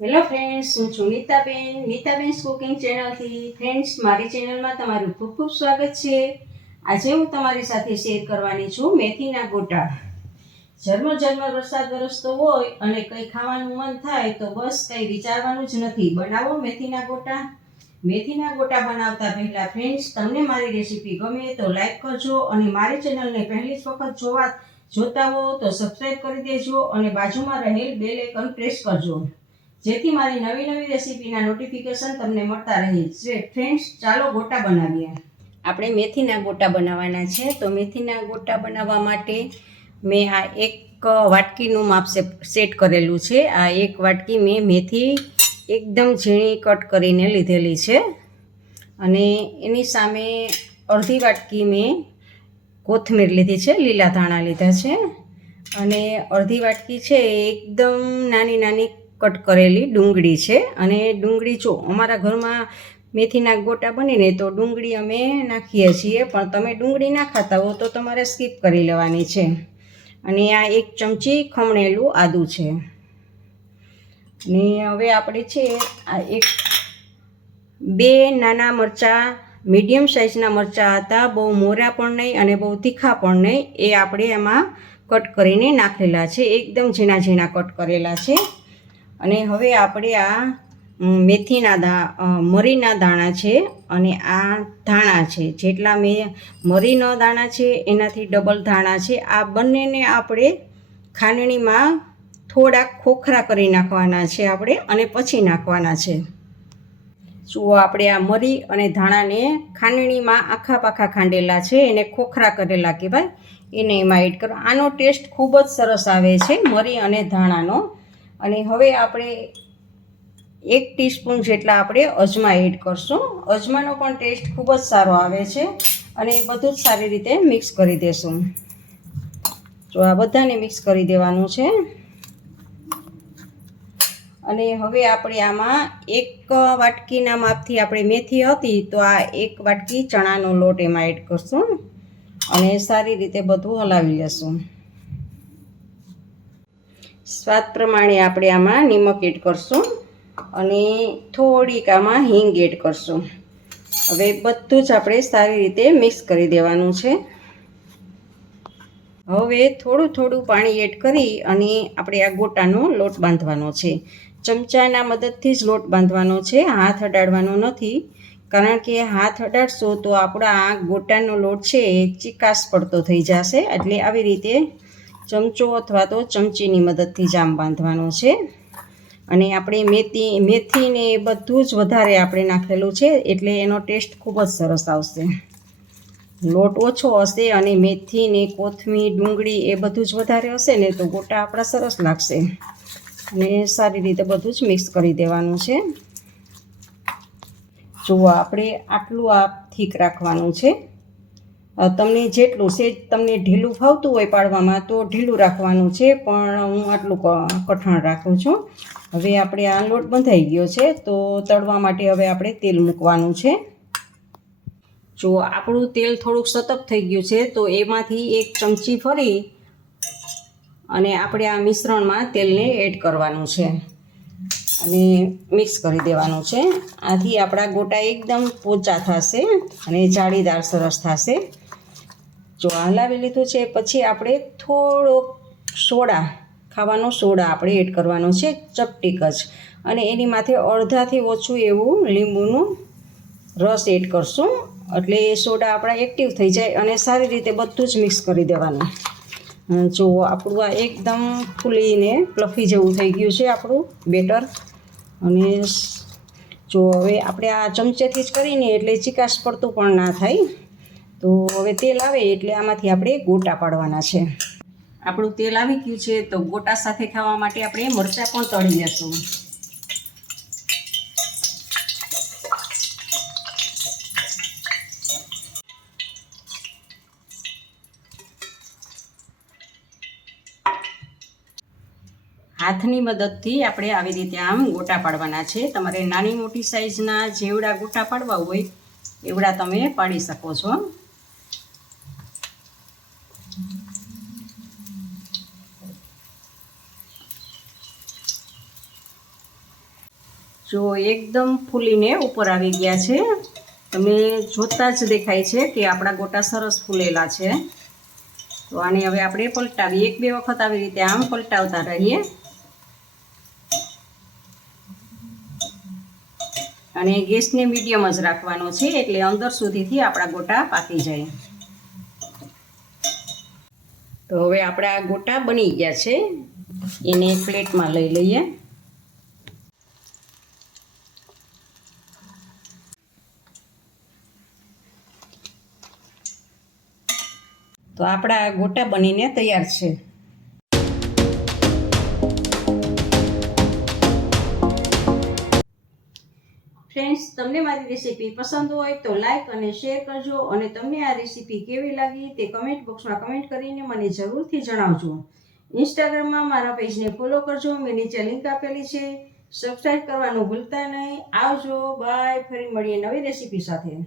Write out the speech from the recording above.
Hello friends, હું છું Nitaben cooking ચેનલથી. Friends, મારી ચેનલમાં તમારું ખૂબ ખૂબ સ્વાગત છે. આજે હું તમારી સાથે શેર કરવાની છું મેથીના ગોટા. ઝરમર વરસાદ વરસતો હોય અને કંઈ ખાવાનું મન થાય તો બસ કંઈ વિચારવાનું જ નથી, બનાવો મેથીના ગોટા. મેથીના ગોટા બનાવતા પહેલાં ફ્રેન્ડ્સ, તમને મારી રેસીપી ગમે તો લાઈક કરજો અને મારી ચેનલને પહેલી જ વખત જોતા હો તો સબસ્ક્રાઈબ કરી દેજો અને બાજુમાં રહેલ બેલ આઇકન પ્રેસ કરજો, જેથી મારી નવી રેસીપીના નોટિફિકેશન તમને મળતા રહે છે. ફ્રેન્ડ્સ, ચાલો ગોટા બનાવીએ. આપણે મેથીના ગોટા બનાવવાના છે. તો મેથીના ગોટા બનાવવા માટે મેં આ એક વાટકીનું માપ સેટ કરેલું છે. આ એક વાટકી મેં મેથી એકદમ ઝીણી કટ કરીને લીધેલી છે અને એની સામે અડધી વાટકી મેં કોથમીર લીધી છે, લીલા ધાણા લીધા છે અને અડધી વાટકી છે એકદમ નાની કટ કરેલી ડુંગળી છે. અને ડુંગળી જો અમારા ઘરમાં મેથીના ગોટા બનીને તો ડુંગળી અમે નાખીએ છીએ, પણ તમે ડુંગળી ના ખાતા હો તો તમારે સ્કીપ કરી લેવાની છે. અને આ એક ચમચી ખમણેલું આદું છે. અને હવે આપણે છે આ બે નાના મરચાં, મીડિયમ સાઇઝના મરચાં હતા, બહુ મોરા પણ નહીં અને બહુ તીખા પણ નહીં, એ આપણે એમાં કટ કરીને નાખેલા છે, એકદમ ઝીણા કટ કરેલા છે. અને હવે આપણે આ મરીના દાણા છે અને આ ધાણા છે, જેટલા મેં મરીના દાણા છે એનાથી ડબલ ધાણા છે. આ બંનેને આપણે ખાંડણીમાં થોડાક ખોખરા કરી નાખવાના છે આપણે, અને પછી નાખવાના છે. જુઓ, આપણે આ મરી અને ધાણાને ખાંડણીમાં આખા પાખા ખાંડેલા છે, એને ખોખરા કરેલા કહેવાય, એને એમાં એડ કરો. આનો ટેસ્ટ ખૂબ જ સરસ આવે છે મરી અને ધાણાનો. અને હવે આપણે 1 ટીસ્પૂન જેટલા આપણે અજમા એડ કરશું. અજમાનો પણ ટેસ્ટ ખૂબ જ સારો આવે છે અને એ બધું જ સારી રીતે મિક્સ કરી દેશું. તો આ બધાને મિક્સ કરી દેવાનું છે. અને હવે આપણે આમાં 1 વાટકીના માપથી આપણે મેથી હતી તો આ 1 વાટકી ચણાનો લોટ એમાં એડ કરશું અને સારી રીતે બધું હલાવી લેશું. સ્વાદ પ્રમાણે આપણે આમાં નિમક એડ કરશું અને થોડીક આમાં હિંગ એડ કરશું. હવે બધું જ આપણે સારી રીતે મિક્સ કરી દેવાનું છે. હવે થોડું પાણી એડ કરી અને આપણે આ ગોટાનો લોટ બાંધવાનો છે. ચમચાના મદદથી જ લોટ બાંધવાનો છે, હાથ અડાડવાનો નથી, કારણ કે હાથ અડાડશો તો આપણા આ ગોટાનો લોટ છે એ ચીકાશ પડતો થઈ જશે. એટલે આવી રીતે ચમચો અથવા તો ચમચીની મદદથી જ આમ બાંધવાનો છે. અને આપણે મેથીને એ બધું જ વધારે આપણે નાખેલું છે, એટલે એનો ટેસ્ટ ખૂબ જ સરસ આવશે. લોટ ઓછો હશે અને મેથી ને કોથમીર, ડુંગળી એ બધું જ વધારે હશે ને તો ગોટા આપણા સરસ લાગશે. અને સારી રીતે બધું જ મિક્સ કરી દેવાનું છે. જુઓ, આપણે આટલું આ થીક રાખવાનું છે. તમને જેટલું તમને ઢીલું ફાવતું હોય પાડવામાં તો ઢીલું રાખવાનું છે, પણ હું આટલું કઠણ રાખું છું. હવે આપણે આ લોટ બંધાઈ ગયો છે, તો તળવા માટે હવે આપણે તેલ મૂકવાનું છે. જો આપણું તેલ થોડુંક સતપ થઈ ગયું છે તો એમાંથી 1 ચમચી ફરી અને આપણે આ મિશ્રણમાં તેલને એડ કરવાનું છે અને મિક્સ કરી દેવાનું છે. આથી આપણા ગોટા એકદમ પોચા થશે અને જાળીદાર સરસ થશે. જો હલાવી લીધું છે પછી આપણે થોડોક ખાવાનો સોડા આપણે એડ કરવાનો છે, ચપટીક જ, અને એની માથે અડધાથી ઓછું એવું લીંબુનું રસ એડ કરશું, એટલે એ સોડા આપણા એક્ટિવ થઈ જાય અને સારી રીતે બધું જ મિક્સ કરી દેવાનું. જો આપણું આ એકદમ ફૂલીને ફ્લફી જેવું થઈ ગયું છે આપણું બેટર. અને જો હવે આપણે આ ચમચેથી જ કરીને એટલે ચીકાશ પડતું પણ ના થાય. તો હવે તેલ આવે એટલે આમાંથી આપણે ગોટા પાડવાના છે. આપણું તેલ આવી ગયું છે તો ગોટા સાથે ખાવા માટે આપણે મરચાં પણ તળી લેશું. હાથની મદદથી આપણે આવી રીતે આમ ગોટા પાડવાના છે. તમારે નાની મોટી સાઈઝના જેવડા ગોટા પાડવા હોય એવડા તમે પાડી શકો છો. જો એકદમ ફૂલીને ઉપર આવી ગયા છે. તમે જોતાં જ દેખાય છે કે આપણા ગોટા સરસ ફૂલેલા છે. તો આને હવે આપણે પલટાવી 1-2 વખત આવી રીતે આમ પલટાવતા રહીએ. અને ગેસને મીડિયમ જ રાખવાનો છે એટલે અંદર સુધીથી આપણા ગોટા પાકી જાય. તો હવે આપણા ગોટા બની ગયા છે. એને એક પ્લેટમાં લઈ લઈએ. તો આપણા ગોટા બનીને તૈયાર છે. ફ્રેન્ડ્સ, તમને મારી રેસીપી પસંદ હોય તો લાઈક અને શેર કરજો અને તમને આ રેસીપી કેવી લાગી તે કમેન્ટ બોક્સમાં કમેન્ટ કરીને મને જરૂરથી જણાવજો. ઇન્સ્ટાગ્રામમાં મારા પેજને ફોલો કરજો. મેં નીચે લિંક આપેલી છે. સબસ્ક્રાઈબ કરવાનું ભૂલતા નહીં. આવજો, બાય. ફરી મળીએ નવી રેસીપી સાથે.